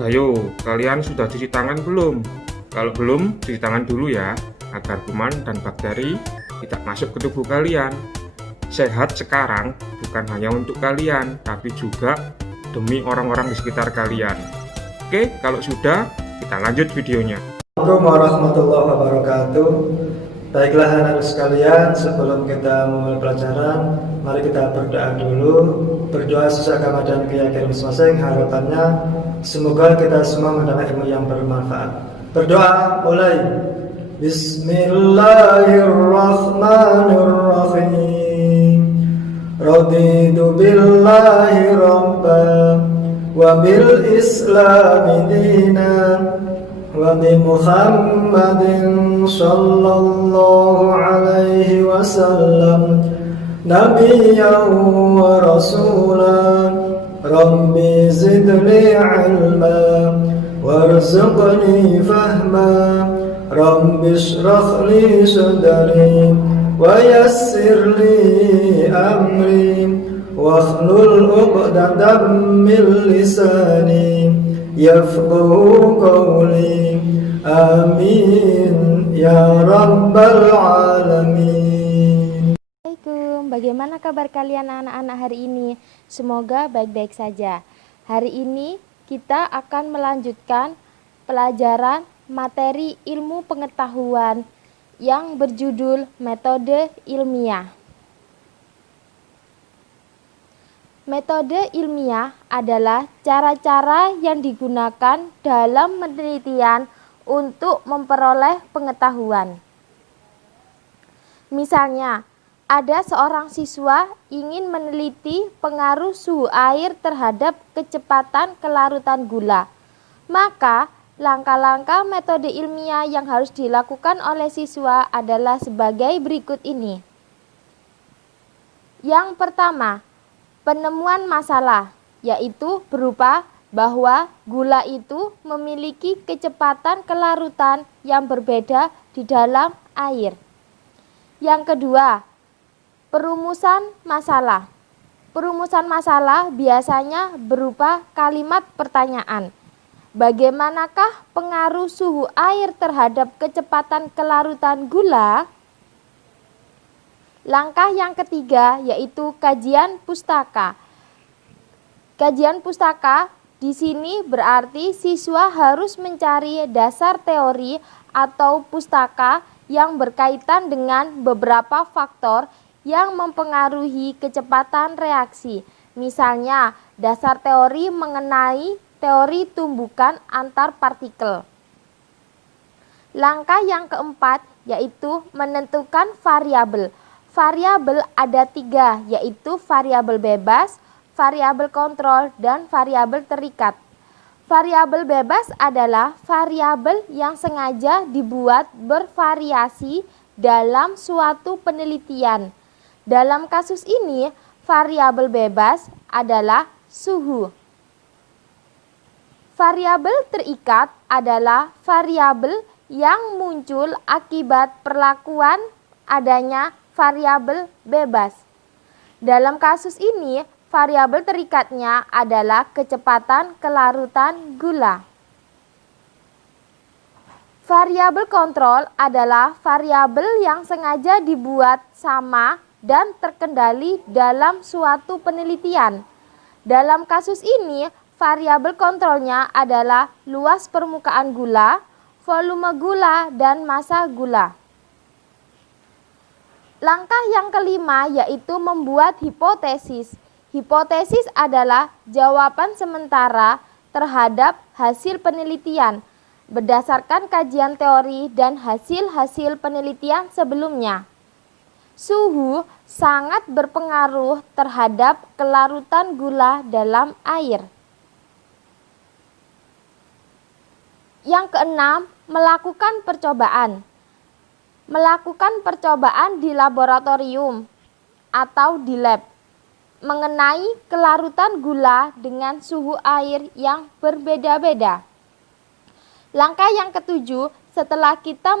Ayo, kalian sudah cuci tangan belum? Kalau belum, cuci tangan dulu ya, agar kuman dan bakteri tidak masuk ke tubuh kalian. Sehat sekarang bukan hanya untuk kalian, tapi juga demi orang-orang di sekitar kalian. Oke, kalau sudah, kita lanjut videonya. Assalamualaikum warahmatullahi wabarakatuh. Baiklah anak-anak sekalian, sebelum kita memulai pelajaran, mari kita berdoa dulu. Berdoa sesuai agama dan keyakinan masing-masing. Harapannya semoga kita semua mendapat ilmu yang bermanfaat. Berdoa mulai. Bismillahirrahmanirrahim. Raditu billahi rabban wa bil islami dinan wa bi Muhammadin sallallahu alaihi wasallam nabiyyan wa rasulan. Rabbi zidni ilma warzuqni fahma. Rabbi shrah li sadri wa yassir li amri wakhlul 'uqdatam min lisani yafqahu qawli. Amin ya rabbal alamin. Assalamualaikum, bagaimana kabar kalian anak-anak hari ini? Semoga baik-baik saja. Hari ini kita akan melanjutkan pelajaran materi ilmu pengetahuan yang berjudul metode ilmiah. Metode ilmiah adalah cara-cara yang digunakan dalam penelitian untuk memperoleh pengetahuan. Misalnya, ada seorang siswa ingin meneliti pengaruh suhu air terhadap kecepatan kelarutan gula. Maka, langkah-langkah metode ilmiah yang harus dilakukan oleh siswa adalah sebagai berikut ini. Yang pertama, penemuan masalah, yaitu berupa bahwa gula itu memiliki kecepatan kelarutan yang berbeda di dalam air. Yang kedua, perumusan masalah. Perumusan masalah biasanya berupa kalimat pertanyaan. Bagaimanakah pengaruh suhu air terhadap kecepatan kelarutan gula? Langkah yang ketiga yaitu kajian pustaka. Kajian pustaka di sini berarti siswa harus mencari dasar teori atau pustaka yang berkaitan dengan beberapa faktor yang mempengaruhi kecepatan reaksi. Misalnya, dasar teori mengenai teori tumbukan antar partikel. Langkah yang keempat yaitu menentukan variabel. Variabel ada 3, yaitu variabel bebas, variabel kontrol, dan variabel terikat. Variabel bebas adalah variabel yang sengaja dibuat bervariasi dalam suatu penelitian. Dalam kasus ini, variabel bebas adalah suhu. Variabel terikat adalah variabel yang muncul akibat perlakuan adanya variabel bebas. Dalam kasus ini, variabel terikatnya adalah kecepatan kelarutan gula. Variabel kontrol adalah variabel yang sengaja dibuat sama dan terkendali dalam suatu penelitian. Dalam kasus ini, variabel kontrolnya adalah luas permukaan gula, volume gula, dan massa gula. Langkah yang kelima yaitu membuat hipotesis. Hipotesis adalah jawaban sementara terhadap hasil penelitian berdasarkan kajian teori dan hasil-hasil penelitian sebelumnya. Suhu sangat berpengaruh terhadap kelarutan gula dalam air. Yang keenam, melakukan percobaan. Melakukan percobaan di laboratorium atau di lab mengenai kelarutan gula dengan suhu air yang berbeda-beda. Langkah yang ketujuh, setelah kita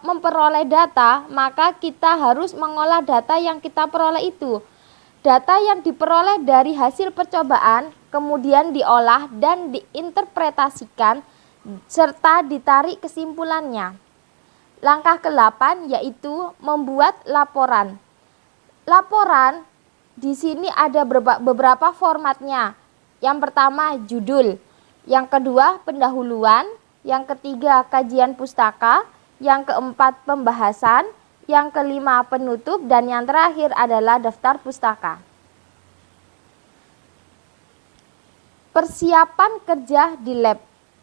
memperoleh data, maka kita harus mengolah data yang kita peroleh itu. Data yang diperoleh dari hasil percobaan kemudian diolah dan diinterpretasikan serta ditarik kesimpulannya. Langkah ke-8 yaitu membuat laporan. Laporan di sini ada beberapa formatnya. Yang pertama judul, yang kedua pendahuluan, yang ketiga kajian pustaka, yang keempat pembahasan, yang kelima penutup, dan yang terakhir adalah daftar pustaka. Persiapan kerja di lab.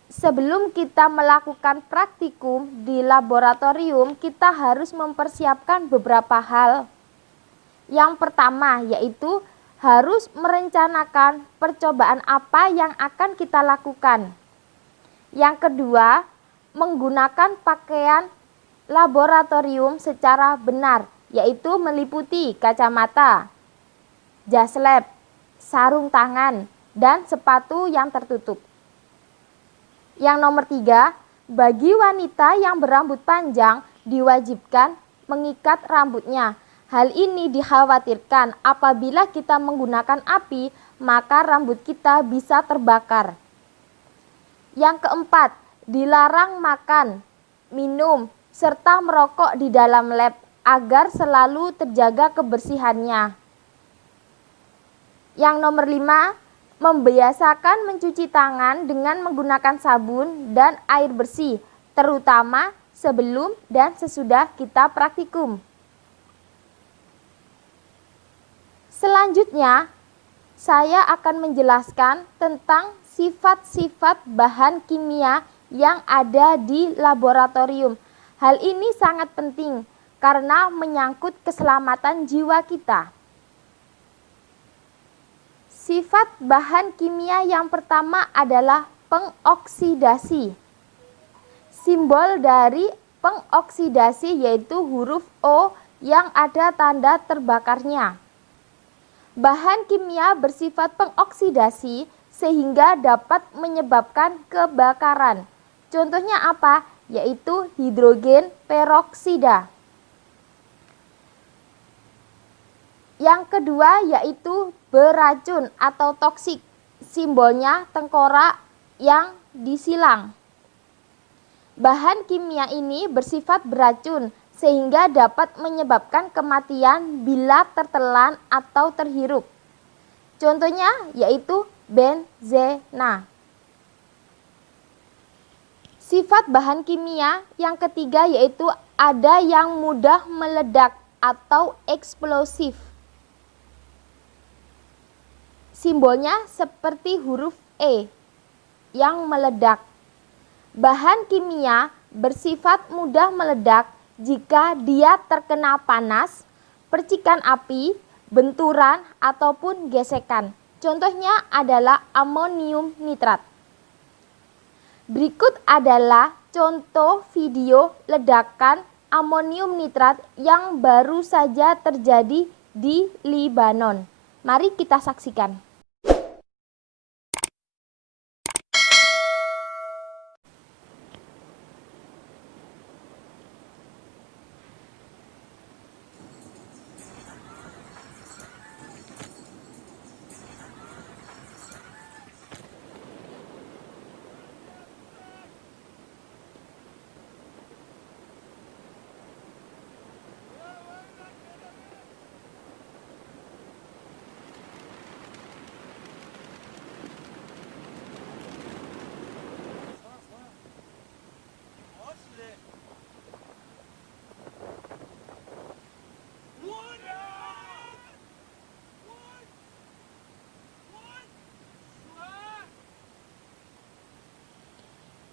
Sebelum kita melakukan praktikum di laboratorium, kita harus mempersiapkan beberapa hal. Yang pertama yaitu harus merencanakan percobaan apa yang akan kita lakukan. Yang kedua, menggunakan pakaian laboratorium secara benar, yaitu meliputi kacamata, jas lab, sarung tangan, dan sepatu yang tertutup. Yang nomor 3, bagi wanita yang berambut panjang diwajibkan mengikat rambutnya. Hal ini dikhawatirkan apabila kita menggunakan api, maka rambut kita bisa terbakar. Yang keempat, dilarang makan, minum, serta merokok di dalam lab agar selalu terjaga kebersihannya. Yang nomor 5, membiasakan mencuci tangan dengan menggunakan sabun dan air bersih, terutama sebelum dan sesudah kita praktikum. Selanjutnya, saya akan menjelaskan tentang sifat-sifat bahan kimia yang ada di laboratorium. Hal ini sangat penting karena menyangkut keselamatan jiwa kita. Sifat bahan kimia yang pertama adalah pengoksidasi. Simbol dari pengoksidasi yaitu huruf O yang ada tanda terbakarnya. Bahan kimia bersifat pengoksidasi sehingga dapat menyebabkan kebakaran. Contohnya apa? Yaitu hidrogen peroksida. Yang kedua yaitu beracun atau toksik. Simbolnya tengkorak yang disilang. Bahan kimia ini bersifat beracun sehingga dapat menyebabkan kematian bila tertelan atau terhirup. Contohnya yaitu benzena. Sifat bahan kimia yang ketiga yaitu ada yang mudah meledak atau eksplosif. Simbolnya seperti huruf E yang meledak. Bahan kimia bersifat mudah meledak jika dia terkena panas, percikan api, benturan, ataupun gesekan. Contohnya adalah amonium nitrat. Berikut adalah contoh video ledakan amonium nitrat yang baru saja terjadi di Libanon. Mari kita saksikan.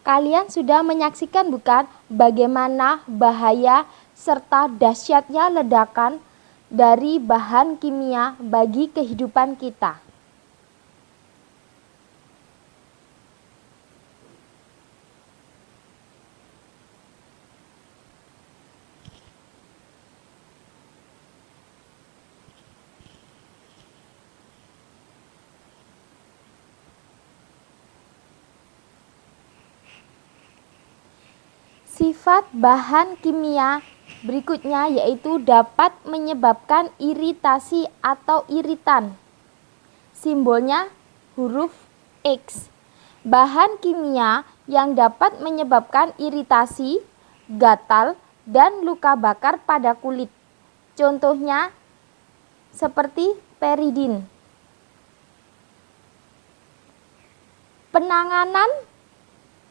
Kalian sudah menyaksikan bukan bagaimana bahaya serta dahsyatnya ledakan dari bahan kimia bagi kehidupan kita. Sifat bahan kimia berikutnya yaitu dapat menyebabkan iritasi atau iritan. Simbolnya huruf X. Bahan kimia yang dapat menyebabkan iritasi, gatal, dan luka bakar pada kulit. Contohnya seperti peridin. Penanganan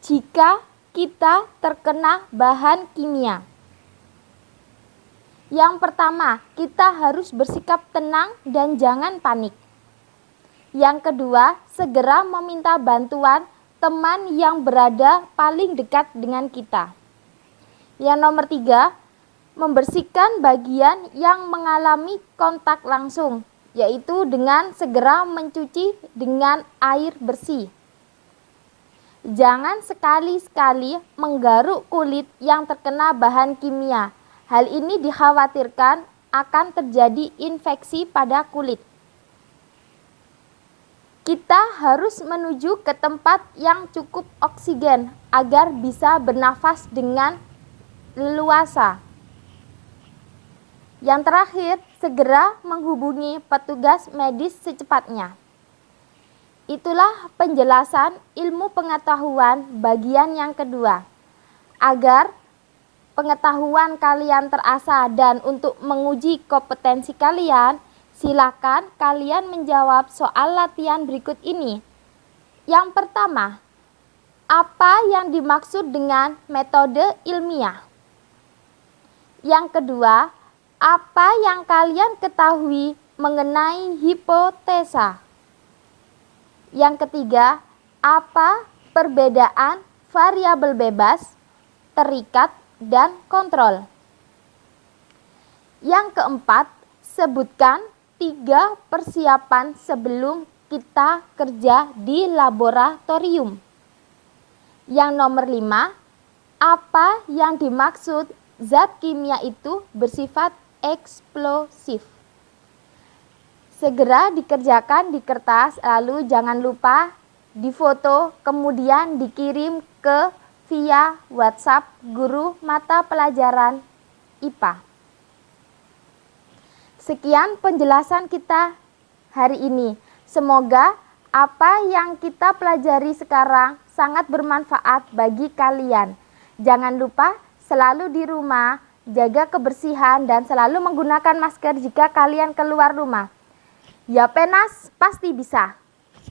jika kita terkena bahan kimia. Yang pertama, kita harus bersikap tenang dan jangan panik. Yang kedua, segera meminta bantuan teman yang berada paling dekat dengan kita. Yang nomor 3, membersihkan bagian yang mengalami kontak langsung, yaitu dengan segera mencuci dengan air bersih. Jangan sekali-sekali menggaruk kulit yang terkena bahan kimia. Hal ini dikhawatirkan akan terjadi infeksi pada kulit. Kita harus menuju ke tempat yang cukup oksigen agar bisa bernafas dengan leluasa. Yang terakhir, segera menghubungi petugas medis secepatnya. Itulah penjelasan ilmu pengetahuan bagian yang kedua. Agar pengetahuan kalian terasah dan untuk menguji kompetensi kalian, silakan kalian menjawab soal latihan berikut ini. Yang pertama, apa yang dimaksud dengan metode ilmiah? Yang kedua, apa yang kalian ketahui mengenai hipotesa? Yang ketiga, apa perbedaan variabel bebas, terikat, dan kontrol? Yang keempat, sebutkan 3 persiapan sebelum kita kerja di laboratorium. Yang nomor 5, apa yang dimaksud zat kimia itu bersifat eksplosif? Segera dikerjakan di kertas, lalu jangan lupa difoto, kemudian dikirim ke via WhatsApp guru mata pelajaran IPA. Sekian penjelasan kita hari ini. Semoga apa yang kita pelajari sekarang sangat bermanfaat bagi kalian. Jangan lupa selalu di rumah, jaga kebersihan dan selalu menggunakan masker jika kalian keluar rumah. Ya penas, pasti bisa.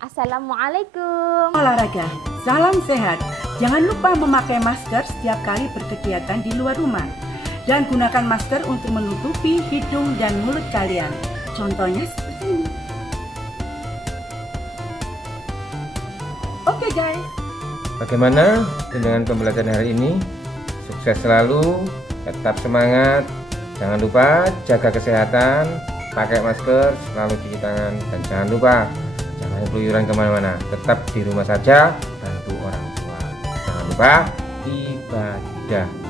Assalamualaikum. Olahraga, salam sehat. Jangan lupa memakai masker setiap kali berkegiatan di luar rumah. Dan gunakan masker untuk menutupi hidung dan mulut kalian. Contohnya seperti ini. Oke guys. Bagaimana dengan pembelajaran hari ini? Sukses selalu, tetap semangat. Jangan lupa jaga kesehatan, pakai masker, selalu cuci tangan, dan jangan lupa jangan keluyuran kemana-mana. Tetap di rumah saja, bantu orang tua. Jangan lupa ibadah.